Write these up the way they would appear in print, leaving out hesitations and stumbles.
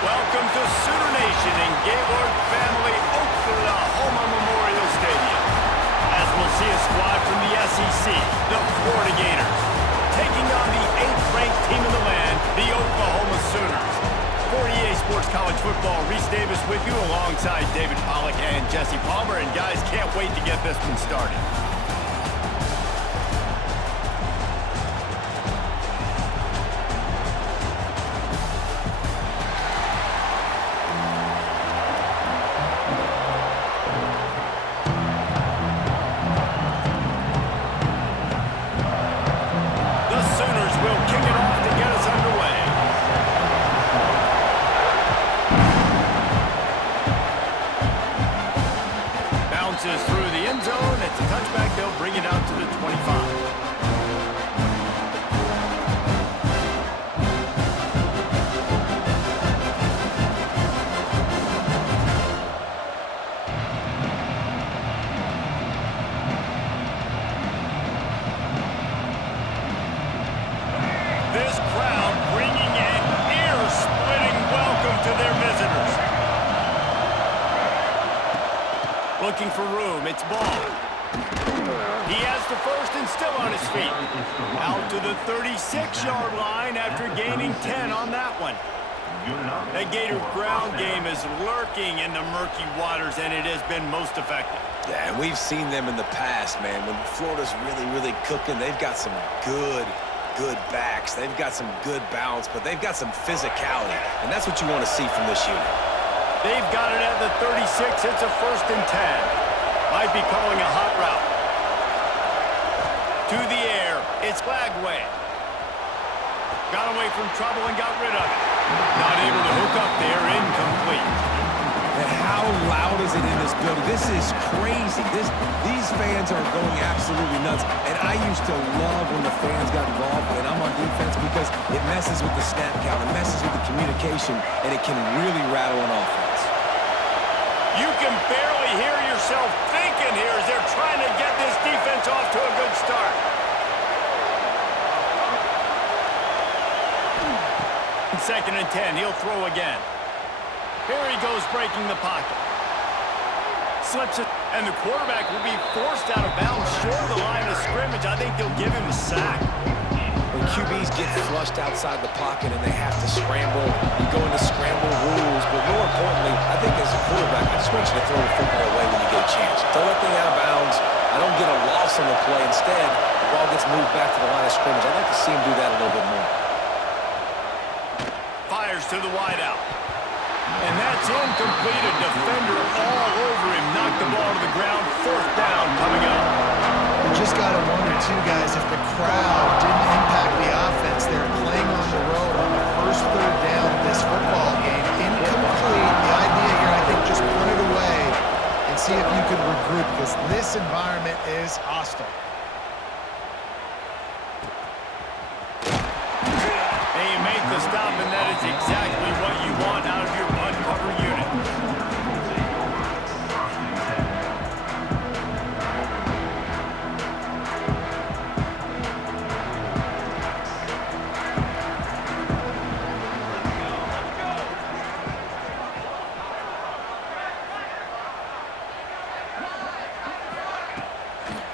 Welcome to Sooner Nation in Gaylord Family Oklahoma Memorial Stadium. As we'll see a squad from the SEC, the Florida Gators, taking on the 8th-ranked team in the land, the Oklahoma Sooners. For EA Sports College Football, Reese Davis with you alongside David Pollack and Jesse Palmer. And guys, can't wait to get this one started. Through the end zone. It's a touchback. They'll bring it out to the 25. This crowd bringing an ear-splitting welcome to their visitors. Looking for room, it's ball. He has the first and still on his feet. Out to the 36-yard line after gaining 10 on that one. The Gator ground game is lurking in the murky waters, and it has been most effective. Yeah, and we've seen them in the past, man. When Florida's really cooking, they've got some good backs. They've got some good balance, but they've got some physicality, and that's what you want to see from this unit. They've got it at the 36. It's a 1st and 10. Might be calling a hot route. To the air. It's Flagway. Got away from trouble and got rid of it. Not able to hook up there. Incomplete. And how loud is it in this building? This is crazy. These fans are going absolutely nuts. And I used to love when the fans got involved when I'm on defense because it messes with the snap count. It messes with the communication, and it can really rattle an offense. You can barely hear yourself thinking here as they're trying to get this defense off to a good start. 2nd and 10. He'll throw again. Here he goes breaking the pocket. Slips it, and the quarterback will be forced out of bounds short of the line of scrimmage. I think they'll give him a sack. When QBs get flushed outside the pocket and they have to scramble, you go into scramble rules. But more importantly, I think as a quarterback, I just want you to throw the football away when you get a chance. Throw that thing out of bounds. I don't get a loss on the play. Instead, the ball gets moved back to the line of scrimmage. I'd like to see him do that a little bit more. Fires to the wideout. And that's incomplete. A defender all over him. Knocked the ball to the ground. 4th down coming up. You just got to wonder, too, guys, if the crowd didn't impact the offense. They're playing on the road on the first 3rd down of this football game. Incomplete. The idea here, I think, just put it away and see if you could regroup because this environment is hostile. They make the stop, and that is exactly what you want out of your punt cover unit.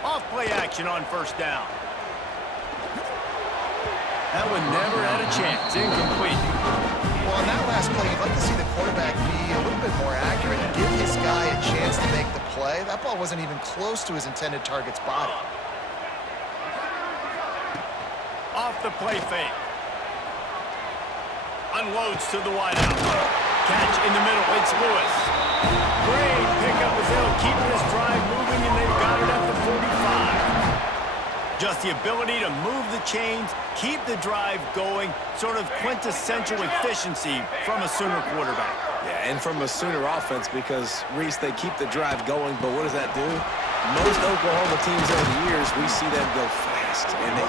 Off-play action on 1st down. That one never had a chance. Incomplete. Well, on that last play, you'd like to see the quarterback be a little bit more accurate and give his guy a chance to make the play. That ball wasn't even close to his intended target's body. Off the play fake. Unloads to the wideout. Catch in the middle. It's Lewis. Great pickup as they'll keep this drive moving, and they've got it at the 45. Just the ability to move the chains, keep the drive going, sort of quintessential efficiency from a Sooner quarterback. Yeah, and from a Sooner offense because, Reese, they keep the drive going, but what does that do? Most Oklahoma teams over the years, we see them go fast, and they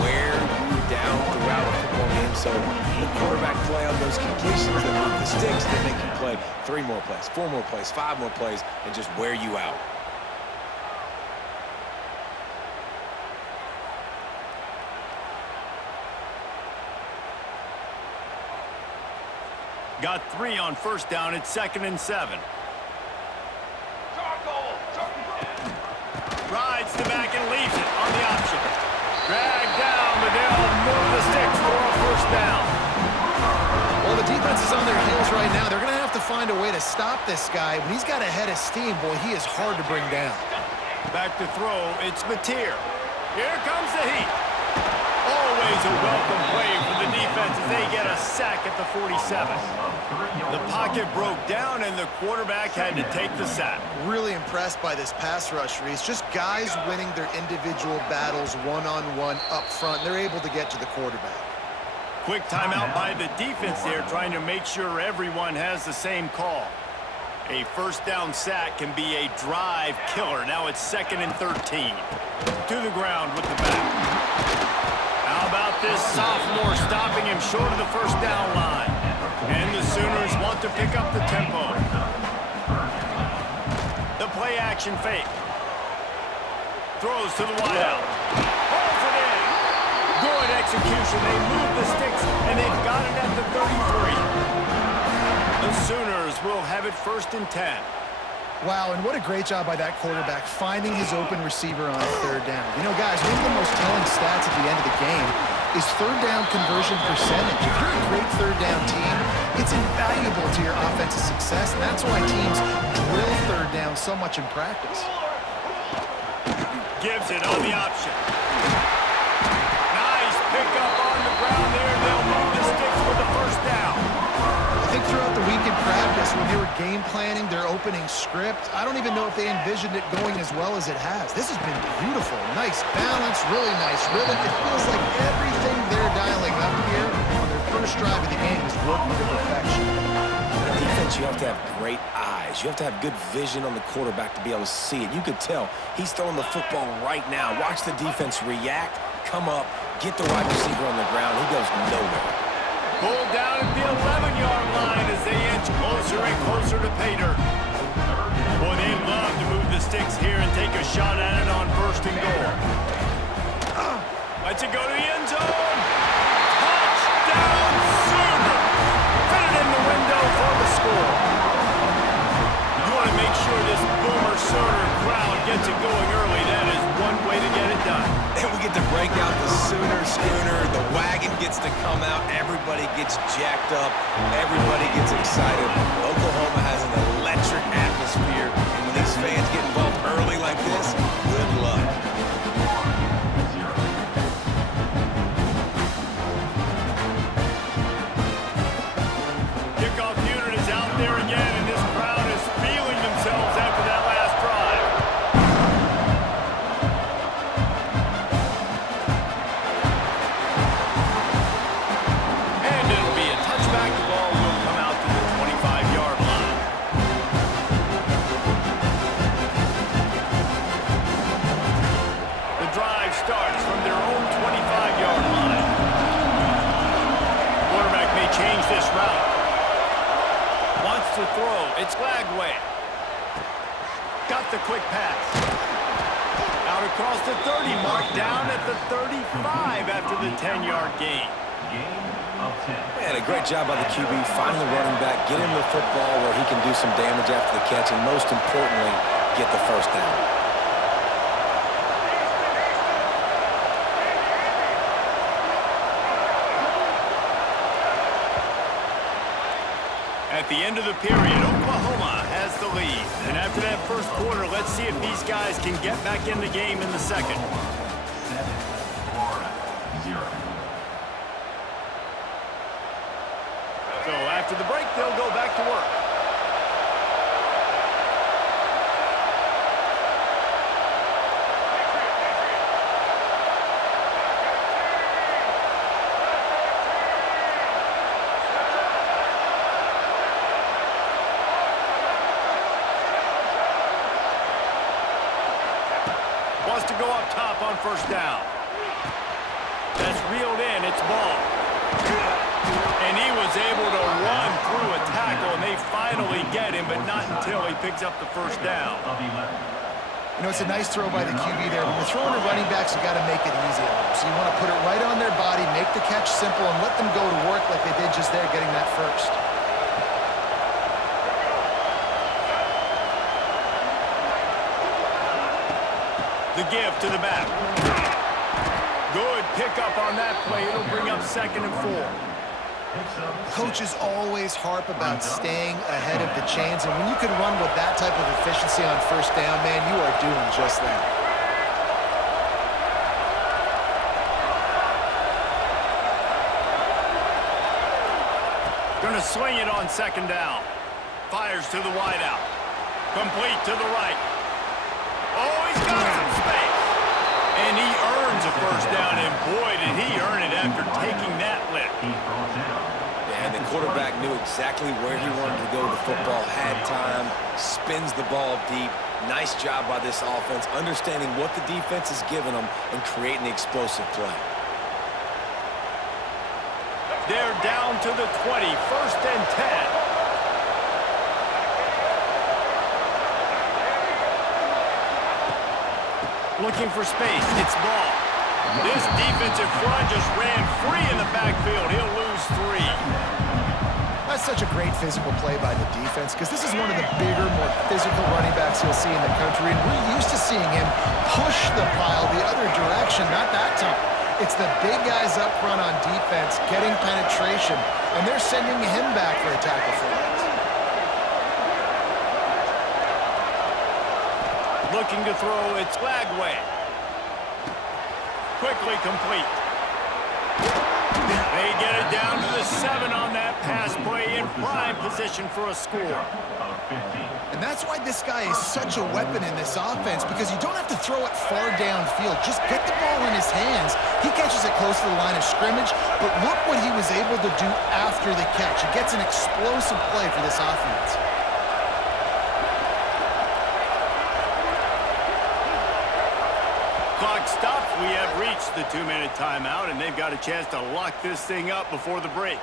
wear you down throughout a football game. So the quarterback play on those completions, they move the sticks, they make you play 3 more plays, 4 more plays, 5 more plays, and just wear you out. Got 3 on first down at 2nd and 7. Rides the back and leaves it on the option. Dragged down, but they'll move the sticks for a first down. Well, the defense is on their heels right now. They're going to have to find a way to stop this guy. When he's got a head of steam, boy, he is hard to bring down. Back to throw, it's Mateer. Here comes the heat. Always a welcome play for the defense as they get a sack at the 47. The pocket broke down, and the quarterback had to take the sack. Really impressed by this pass rush, Reese. Just guys winning their individual battles one-on-one up front. They're able to get to the quarterback. Quick timeout by the defense there, trying to make sure everyone has the same call. A first down sack can be a drive killer. Now it's 2nd and 13. To the ground with the back. How about this sophomore stopping him short of the first down line? And the Sooners want to pick up the tempo. The play action fake. Throws to the wideout. Holds it in. Good execution. They move the sticks, and they've got it at the 33. The Sooners will have it 1st and 10. Wow, and what a great job by that quarterback finding his open receiver on 3rd down. You know, guys, one of the most telling stats at the end of the game is 3rd down conversion percentage. If you're a great 3rd down team, it's invaluable to your offensive success, and that's why teams drill 3rd down so much in practice. Gives it on the option. Nice pickup on the ground there. They'll move the sticks with the first down. I think throughout the week in practice, when they were game planning their opening script, I don't even know if they envisioned it going as well as it has. This has been beautiful. Nice balance, really nice rhythm. It feels like everything they're dialing up here on their first drive of the game is working to perfection. On defense, you have to have great eyes. You have to have good vision on the quarterback to be able to see it. You could tell he's throwing the football right now. Watch the defense react, come up, get the wide receiver on the ground. He goes nowhere. Pulled down at the 11-yard line as they inch closer and closer to pay dirt. Boy, they'd love to move the sticks here and take a shot at it on 1st and goal. Lets it go to the end zone. Touchdown, Sooner! Fit it in the window for the score. You want to make sure this Boomer Sooner crowd gets it going early. That is one way to get it done. And we get to break out the Sooner schooner. The wagon gets to come out. Everybody gets jacked up. Everybody gets excited. Oklahoma has an electric atmosphere. And when these fans get involved early like this, good luck. Kickoff unit is out there again, and this crowd is feeling themselves after that last drive. And it'll be a touchback. The ball will come out to the 25-yard line. The drive starts from their own 25-yard line. Quarterback may change this route. Wants to throw. It's Lagway. Got the quick pass. Out across the 30 mark, down at the 35 after the 10-yard gain. Man, a great job by the QB, finding the running back, get him the football where he can do some damage after the catch, and most importantly, get the first down. At the end of the period, Oklahoma has the lead. And after that first quarter, let's see if these guys can get back in the game in the second. So after the break, they'll go back to work. Wants to go up top on first down. That's reeled in. It's ball. And he was able to run through a tackle, and they finally get him, but not until he picks up the first down. You know, it's a nice throw by the QB there. When you're throwing to running backs, you got to make it easy on them. So you want to put it right on their body, make the catch simple, and let them go to work like they did just there, getting that first. The give to the back. Good pickup on that play. It'll bring up 2nd and 4. Coaches always harp about staying ahead of the chains, and when you can run with that type of efficiency on 1st down, man, you are doing just that. Gonna swing it on 2nd down. Fires to the wideout. Complete to the right. Oh, he's got some space. And he earns a 1st down, and boy, did he earn it after taking that lift. And the quarterback knew exactly where he wanted to go. The football had time, spins the ball deep. Nice job by this offense, understanding what the defense is giving them and creating the explosive play. They're down to the 20, 1st and 10. Looking for space, it's ball. This defensive front just ran free in the backfield. He'll lose 3. That's such a great physical play by the defense because this is one of the bigger, more physical running backs you'll see in the country, and we're used to seeing him push the pile the other direction, not that time. It's the big guys up front on defense getting penetration, and they're sending him back for a tackle for loss. Looking to throw, it's Lagway. Quickly complete. They get it down to the 7 on that pass play, in prime position for a score. And that's why this guy is such a weapon in this offense, because you don't have to throw it far downfield. Just get the ball in his hands. He catches it close to the line of scrimmage, but look what he was able to do after the catch. He gets an explosive play for this offense. Clock stops. We have reached the 2-minute timeout, and they've got a chance to lock this thing up before the break.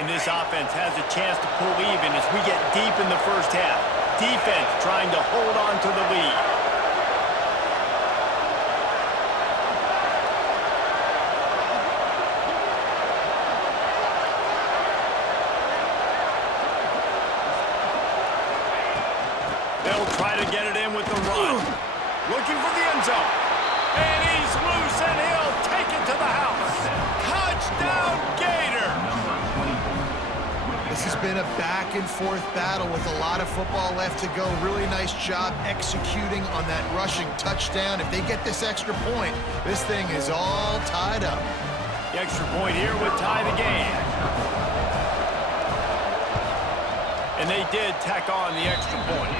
And this offense has a chance to pull even as we get deep in the 1st half. Defense trying to hold on to the lead. They'll try to get it in with the run. Looking for the end zone. And he's loose, and he'll take it to the house. Touchdown, Gators! This has been a back-and-forth battle with a lot of football left to go. Really nice job executing on that rushing touchdown. If they get this extra point, this thing is all tied up. The extra point here would tie the game. And they did tack on the extra point.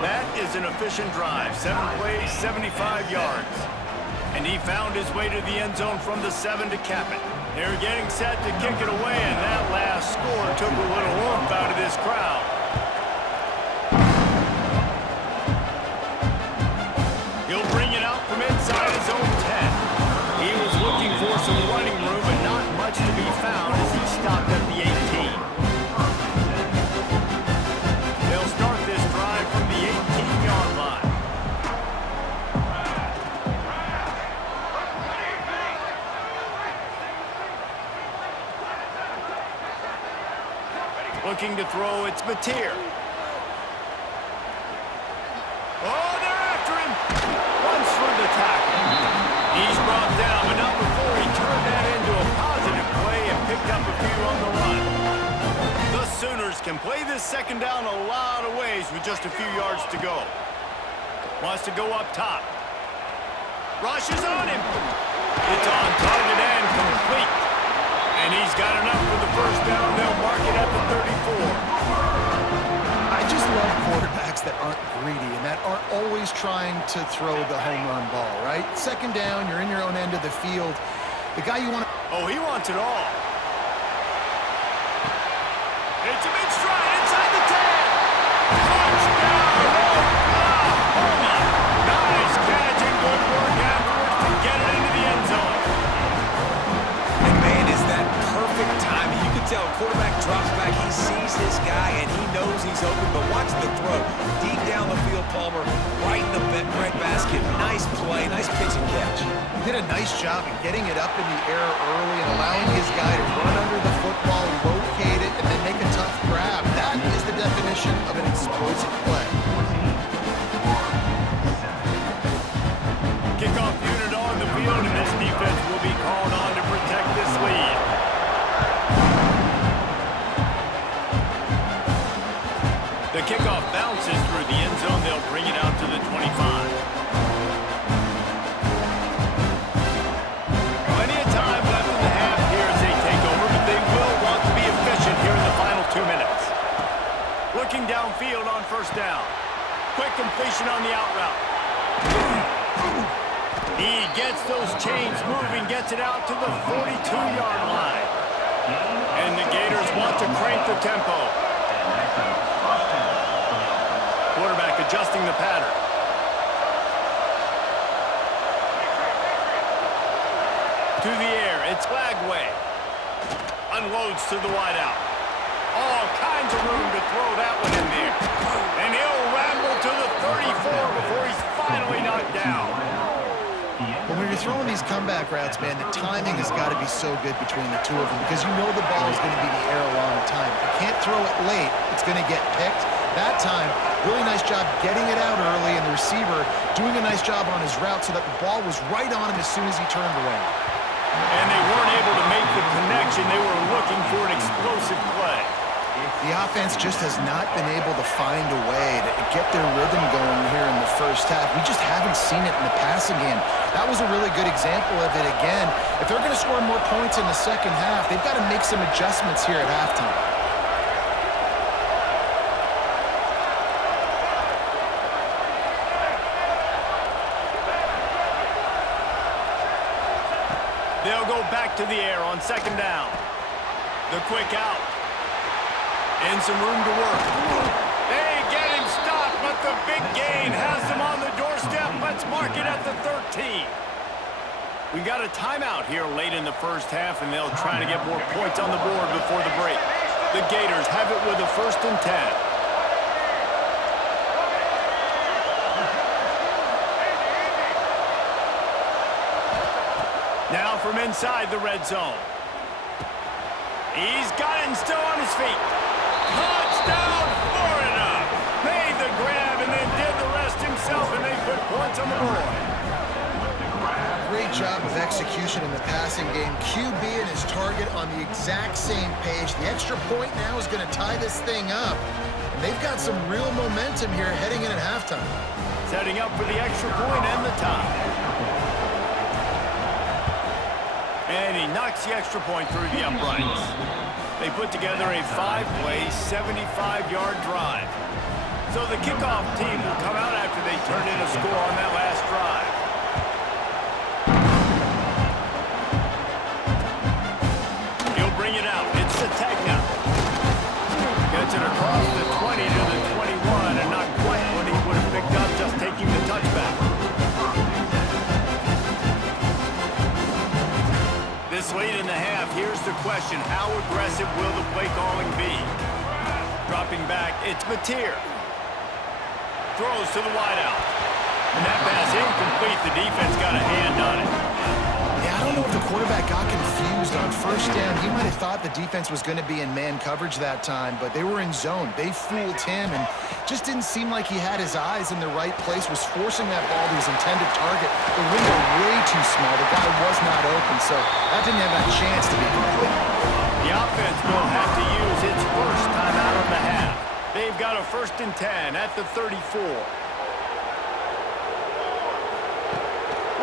That is an efficient drive. 7 plays, 75 yards. And he found his way to the end zone from the 7 to cap it. They're getting set to kick it away, and that last score took a little oomph out of this crowd. He'll bring it out from inside his own 10. He was looking for some running room, but not much to be found as he stopped at the 18. They'll start this drive from the 18-yard line. Looking to throw, it's Mateer. Oh, they're after him. Runs through the tackle. He's brought down, but not before he turned that into a positive play and picked up a few on the run. The Sooners can play this 2nd down a lot of ways with just a few yards to go. Wants to go up top. Rushes on him. It's on target and complete. And he's got enough for the 1st down. They'll mark it at the 34. I just love quarterbacks that aren't greedy and that aren't always trying to throw the home run ball, right? 2nd down, you're in your own end of the field. The guy you want to... Oh, he wants it all. It's a mid-stride inside the 10. Touchdown, Oklahoma. Nice catch and good work afterwards to get it into the end zone. And man, is that perfect timing. You can tell quarterback drops back, he sees his guy, and he knows he's open, but watch the throw. Deep down the field, Palmer, right in the bread basket. Nice play, nice pitch and catch. He did a nice job of getting it up in the air early and allowing his guy to run under the football, locate it, and then make a tough grab. That is the definition of an explosive play. The kickoff bounces through the end zone. They'll bring it out to the 25. Plenty of time left in the half here as they take over, but they will want to be efficient here in the final 2 minutes. Looking downfield on first down. Quick completion on the out route. He gets those chains moving, gets it out to the 42-yard line. And the Gators want to crank the tempo. Quarterback adjusting the pattern. To the air, it's Lagway. Unloads to the wideout. All kinds of room to throw that one in there. And he'll ramble to the 34 before he's finally knocked down. But when you're throwing these comeback routes, man, the timing has got to be so good between the two of them because you know the ball is going to be in the air a long time. You can't throw it late. It's going to get picked. That time, really nice job getting it out early, and the receiver doing a nice job on his route so that the ball was right on him as soon as he turned away. And they weren't able to make the connection. They were looking for an explosive play. The offense just has not been able to find a way to get their rhythm going here in the first half. We just haven't seen it in the passing game. That was a really good example of it again. If they're going to score more points in the second half, they've got to make some adjustments here at halftime. They'll go back to the air on second down. The quick out. And some room to work. They get him stopped, but the big gain has them on the doorstep. Let's mark it at the 13. We got a timeout here late in the first half, and they'll try to get more points on the board before the break. The Gators have it with a 1st and 10. Now from inside the red zone. He's got it and still on his feet. Touchdown, Florida! Made the grab and then did the rest himself, and they put points on the board. Great job of execution in the passing game. QB and his target on the exact same page. The extra point now is going to tie this thing up. And they've got some real momentum here heading in at halftime. Setting up for the extra point and the tie. And he knocks the extra point through the uprights. They put together a 5-play, 75-yard drive. So the kickoff team will come out after they turn in a score on that last drive. He'll bring it out. It's Sategna. Gets it across the 20 to the 21, and not quite what he would have picked up just taking the touchback. This late in the half, here's the question. How aggressive will the play calling be? Dropping back, it's Mateer. Throws to the wideout. And that pass incomplete. The defense got a hand on it. Yeah, I don't know if the quarterback got confused on first down. He might have thought the defense was going to be in man coverage that time, but they were in zone. They fooled him and just didn't seem like he had his eyes in the right place, was forcing that ball to his intended target. The window way too small. The guy was not open, so that didn't have that chance to be complete. The offense will have to use its first time out of the half. They've got a 1st and 10 at the 34.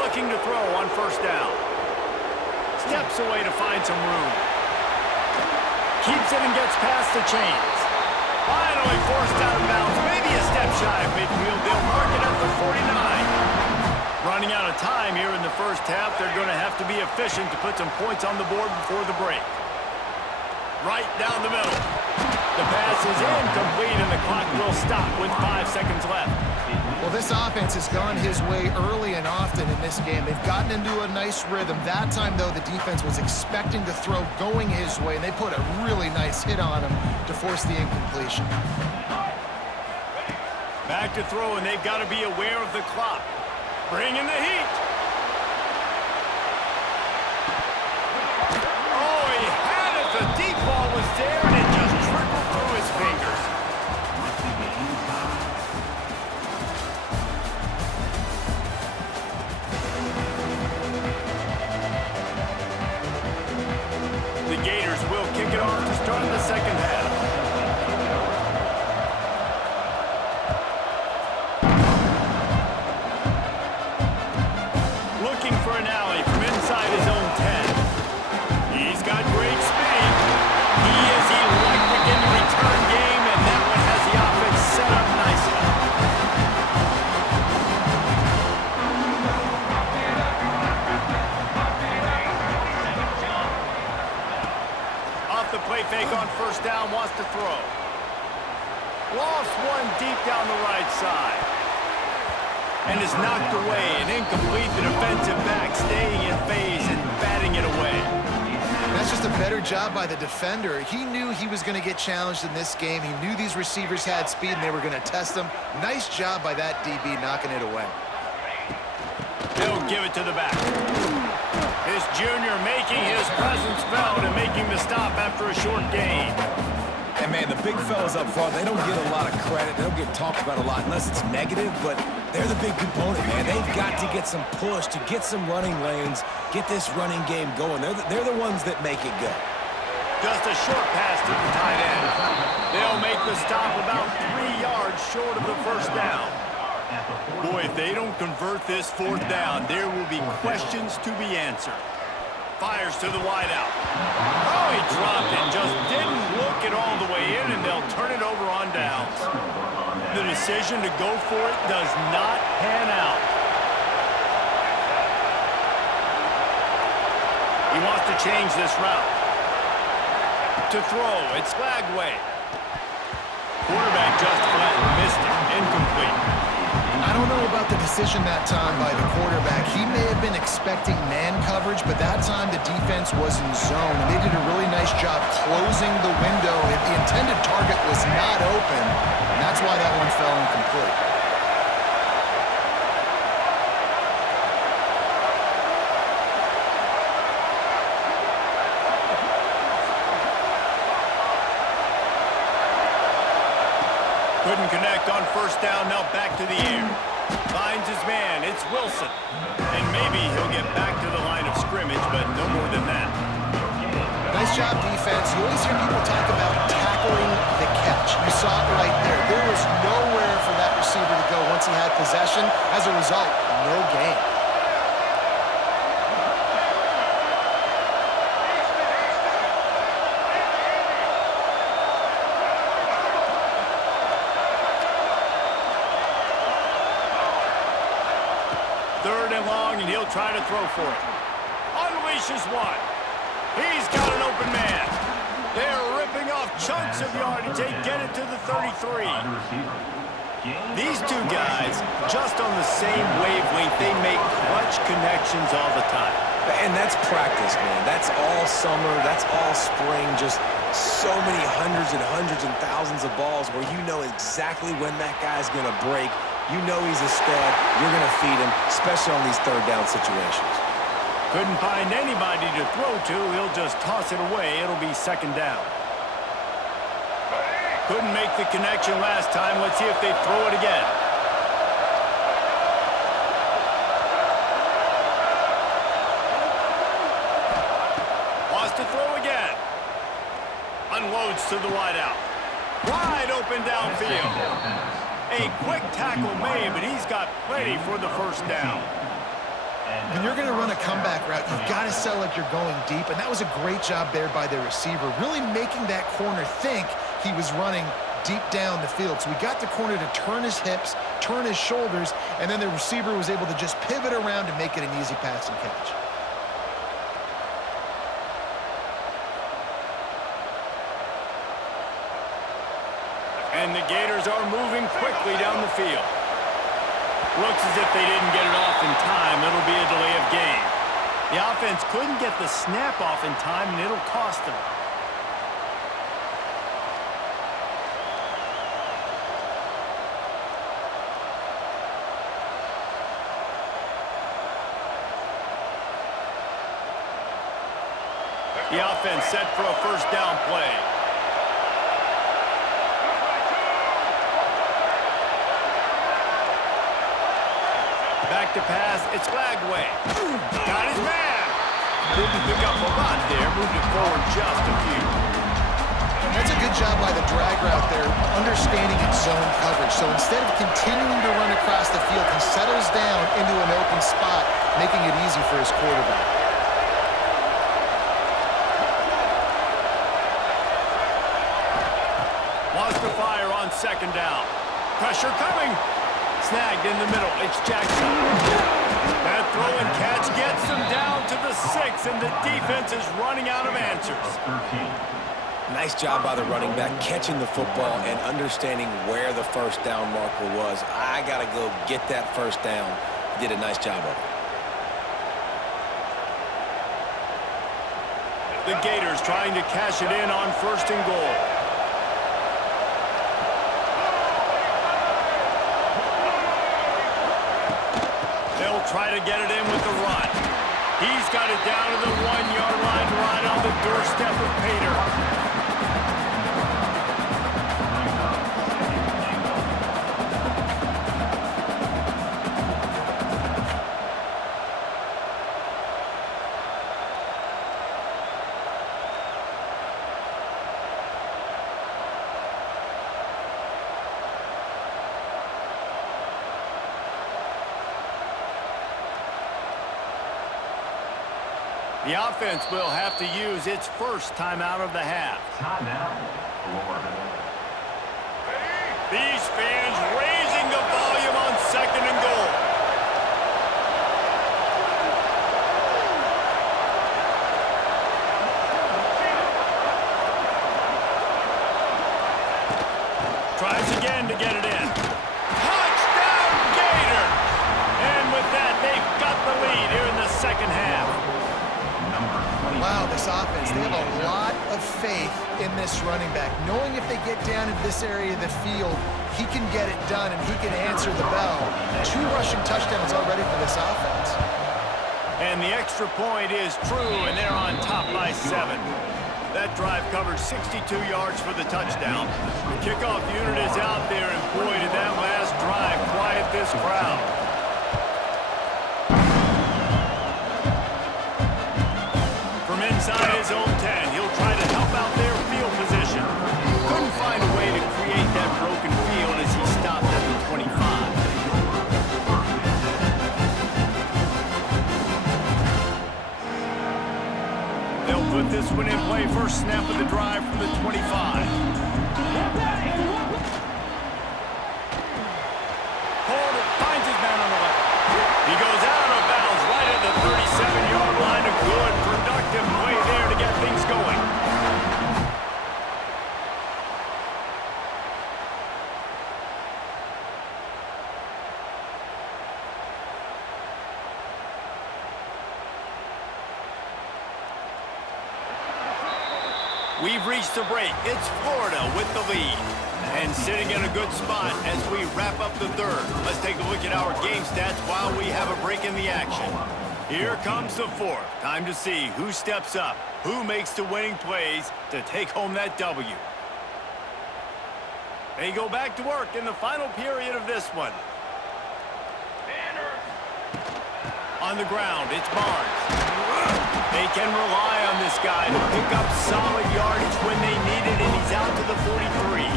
Looking to throw on first down. Steps away to find some room. Keeps it and gets past the chains. Finally forced out of bounds. Maybe a step shy of midfield. They'll mark it at the 49. Running out of time here in the first half. They're going to have to be efficient to put some points on the board before the break. Right down the middle. The pass is incomplete, and the clock will stop with 5 seconds left. Well, this offense has gone his way early and often in this game. They've gotten into a nice rhythm. That time, though, the defense was expecting the throw going his way, and they put a really nice hit on him to force the incompletion. Back to throw, and they've got to be aware of the clock. Bringing the heat. Oh, he had it. The deep ball was there, and it just trickled through his fingers. The Gators will kick it off to start the second half. the play fake on first down, wants to throw. Lost one deep down the right side. And is knocked away and incomplete. The defensive back staying in phase and batting it away. That's just a better job by the defender. He knew he was going to get challenged in this game. He knew these receivers had speed and they were going to test him. Nice job by that DB knocking it away. They'll give it to the back. This junior making his presence felt and making the stop after a short gain. And, man, the big fellas up front, they don't get a lot of credit. They don't get talked about a lot unless it's negative, but they're the big component, man. They've got to get some push, to get some running lanes, get this running game going. They're the ones that make it go. Just a short pass to the tight end. They'll make the stop about 3 yards short of the first down. Boy, if they don't convert this fourth down, there will be questions to be answered. Fires to the wideout. Oh, he dropped it. Just didn't look it all the way in, and they'll turn it over on downs. The decision to go for it does not pan out. He wants to change this route. To throw, it's Lagway. Quarterback just flat missed it. Incomplete. I don't know about the decision that time by the quarterback. He may have been expecting man coverage, but that time the defense was in zone, and they did a really nice job closing the window. The intended target was not open, and that's why that one fell incomplete. Couldn't connect on first down, now back to the air. Finds his man, it's Wilson. And maybe he'll get back to the line of scrimmage, but no more than that. Nice job, defense. You always hear people talk about tackling the catch. You saw it right there. There was nowhere for that receiver to go once he had possession. As a result, no gain. Third and long, and he'll try to throw for it. Unleashes one. He's got an open man. They're ripping off chunks of yardage. They get it to the 33. These two guys, just on the same wavelength, they make clutch connections all the time. And that's practice, man. That's all summer. That's all spring. Just so many hundreds and thousands of balls where you know exactly when that guy's going to break. You know he's a stud. You're going to feed him, especially on these third down situations. Couldn't find anybody to throw to. He'll just toss it away. It'll be second down. Couldn't make the connection last time. Let's see if they throw it again. Wants to throw again. Unloads to the wideout. Wide open downfield. A quick tackle made, but he's got plenty for the first down. When you're going to run a comeback route, you've got to sell like you're going deep, and that was a great job there by the receiver, really making that corner think he was running deep down the field. So we got the corner to turn his hips, turn his shoulders, and then the receiver was able to just pivot around and make it an easy pass and catch. And the Gators are moving quickly down the field. Looks as if they didn't get it off in time. It'll be a delay of game. The offense couldn't get the snap off in time, and it'll cost them. The offense set for a first down play. Back to pass, it's Lagway. Got his man. Didn't pick up a lot there, moved it forward just a few. That's a good job by the drag route there, understanding its zone coverage. So instead of continuing to run across the field, he settles down into an open spot, making it easy for his quarterback. Wants to fire on second down. Pressure coming. Snagged in the middle. It's Jackson. That throw and catch gets them down to the 6, and the defense is running out of answers. Nice job by the running back, catching the football and understanding where the first down marker was. I got to go get that first down. He did a nice job of it. The Gators trying to cash it in on 1st and goal. They'll try to get it in with the run. He's got it down to the 1-yard line right on the doorstep of Pater. The offense will have to use its first timeout of the half. Timeout, Florida. These fans raising the volume on 2nd and goal. Tries again to get it in. Touchdown, Gators! And with that, they've got the lead here in the 2nd half. Wow, this offense, they have a lot of faith in this running back, knowing if they get down into this area of the field, he can get it done and he can answer the bell. 2 rushing touchdowns already for this offense. And the extra point is true, and they're on top by 7. That drive covered 62 yards for the touchdown. The kickoff unit is out there, and boy, did that last drive quiet this crowd. From inside his own 10, he'll try to help out their field position. Couldn't find a way to create that broken field as he stopped at the 25. They'll put this one in play. First snap of the drive from the 25. Holder finds his man on the left. He goes out of bounds right at the 37-yard line. A good, productive play there to get things going. We've reached the break. It's Florida with the lead. And sitting in a good spot as we wrap up the 3rd. Let's take a look at our game stats while we have a break in the action. Here comes the 4th. Time to see who steps up, who makes the winning plays to take home that W. They go back to work in the final period of this one. On the ground, it's Barnes. They can rely on this guy to pick up solid yardage when they need it, and he's out to the 43.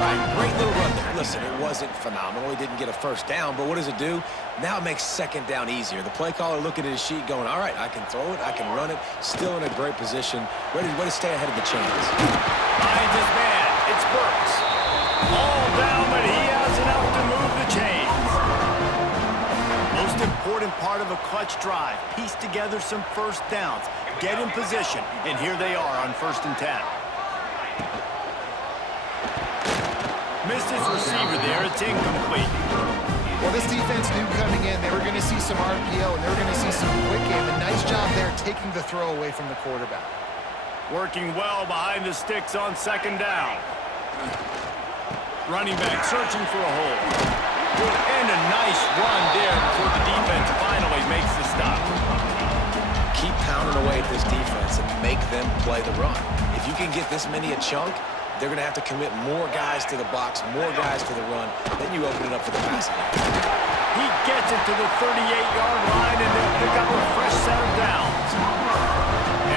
All right, great little run there. Listen, it wasn't phenomenal. He didn't get a first down, but what does it do? Now it makes 2nd down easier. The play caller looking at his sheet going, all right, I can throw it, I can run it, still in a great position, ready to stay ahead of the chains. Finds his man. It's Burks. All down, but he has enough to move the chains. Most important part of a clutch drive. Piece together some first downs. Get in position, and here they are on 1st and 10. Missed his receiver there. It's incomplete. Well, this defense knew coming in they were going to see some RPO and they were going to see some quick game. A nice job there taking the throw away from the quarterback. Working well behind the sticks on 2nd down. Running back searching for a hole. And a nice run there before the defense finally makes the stop. Keep pounding away at this defense and make them play the run. If you can get this many a chunk, they're going to have to commit more guys to the box, more guys to the run. Then you open it up for the passing. He gets it to the 38-yard line, and they'll pick up a fresh set of downs.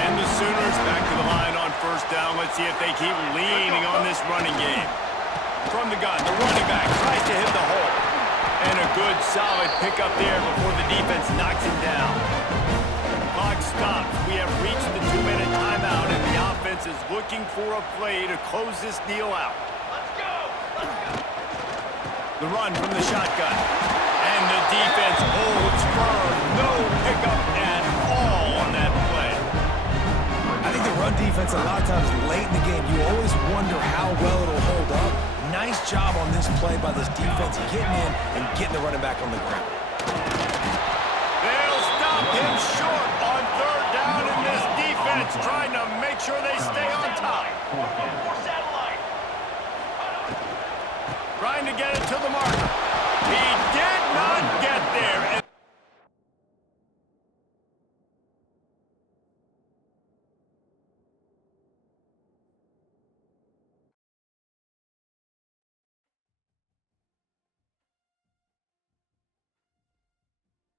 And the Sooners back to the line on 1st down. Let's see if they keep leaning on this running game. From the gun, the running back tries to hit the hole. And a good, solid pickup there before the defense knocks him down. Clock stops. We have reached the 2-minute timeout, and the offense is looking for a play to close this deal out. Let's go! The run from the shotgun. And the defense holds firm. No pickup at all on that play. I think the run defense, a lot of times late in the game, you always wonder how well it'll hold up. Nice job on this play by this defense, getting in and getting the running back on the ground. They'll stop him short on third down in this defense, trying to make sure they stay on top. Trying to get it to the marker. He did not get there,